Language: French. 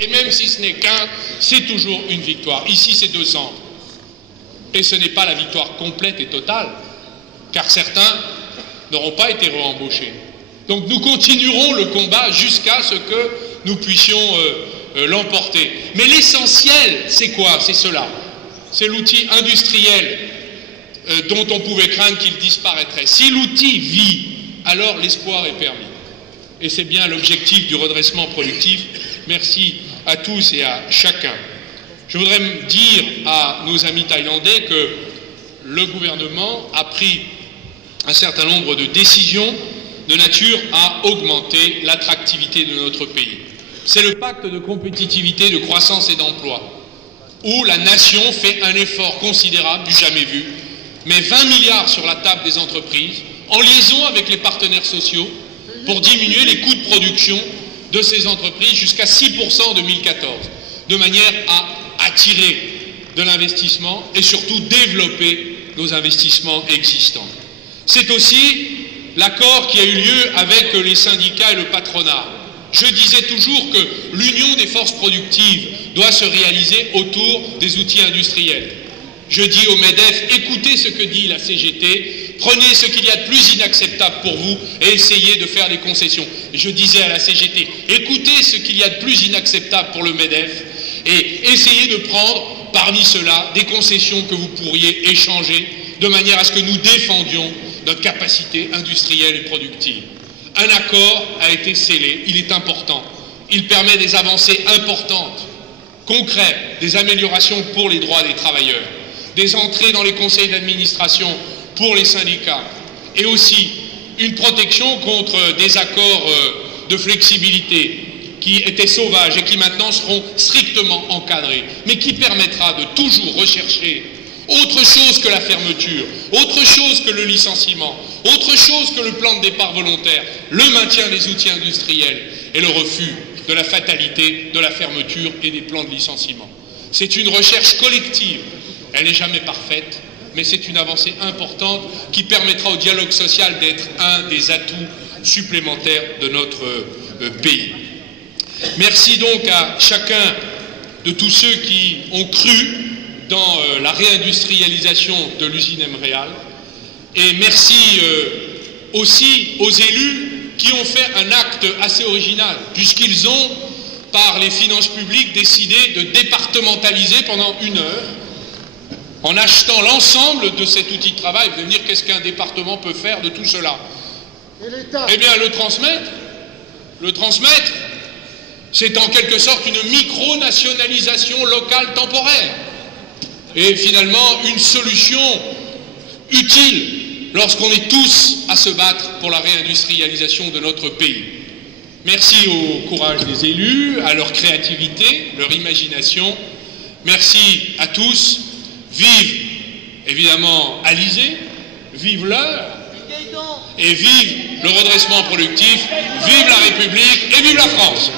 Et même si ce n'est qu'un, c'est toujours une victoire. Ici, c'est 200. Et ce n'est pas la victoire complète et totale, car certains n'auront pas été re-embauchés. Donc nous continuerons le combat jusqu'à ce que nous puissions l'emporter. Mais l'essentiel, c'est quoi? C'est cela. C'est l'outil industriel dont on pouvait craindre qu'il disparaîtrait. Si l'outil vit, alors l'espoir est permis. Et c'est bien l'objectif du redressement productif. Merci à tous et à chacun. Je voudrais dire à nos amis thaïlandais que le gouvernement a pris un certain nombre de décisions de nature à augmenter l'attractivité de notre pays. C'est le pacte de compétitivité, de croissance et d'emploi, où la nation fait un effort considérable, du jamais vu, met 20 milliards sur la table des entreprises, en liaison avec les partenaires sociaux, pour diminuer les coûts de production de ces entreprises jusqu'à 6% en 2014, de manière à attirer de l'investissement et surtout développer nos investissements existants. C'est aussi l'accord qui a eu lieu avec les syndicats et le patronat. Je disais toujours que l'union des forces productives doit se réaliser autour des outils industriels. Je dis au MEDEF, écoutez ce que dit la CGT, prenez ce qu'il y a de plus inacceptable pour vous et essayez de faire des concessions. Et je disais à la CGT, écoutez ce qu'il y a de plus inacceptable pour le MEDEF et essayez de prendre parmi cela des concessions que vous pourriez échanger de manière à ce que nous défendions notre capacité industrielle et productive. Un accord a été scellé, il est important. Il permet des avancées importantes, concrètes, des améliorations pour les droits des travailleurs, des entrées dans les conseils d'administration pour les syndicats, et aussi une protection contre des accords de flexibilité qui étaient sauvages et qui maintenant seront strictement encadrés, mais qui permettra de toujours rechercher autre chose que la fermeture, autre chose que le licenciement, autre chose que le plan de départ volontaire, le maintien des outils industriels et le refus de la fatalité de la fermeture et des plans de licenciement. C'est une recherche collective, elle n'est jamais parfaite, mais c'est une avancée importante qui permettra au dialogue social d'être un des atouts supplémentaires de notre pays. Merci donc à chacun de tous ceux qui ont cru dans la réindustrialisation de l'usine Emreal, et merci aussi aux élus qui ont fait un acte assez original, puisqu'ils ont, par les finances publiques, décidé de départementaliser pendant 1 heure, en achetant l'ensemble de cet outil de travail. Vous allez me dire, qu'est-ce qu'un département peut faire de tout cela? Eh bien, le transmettre, c'est en quelque sorte une micro-nationalisation locale temporaire. Et finalement, une solution utile lorsqu'on est tous à se battre pour la réindustrialisation de notre pays. Merci au courage des élus, à leur créativité, leur imagination. Merci à tous. Vive, évidemment, Alizé, vive l'heure, et vive le redressement productif, vive la République et vive la France.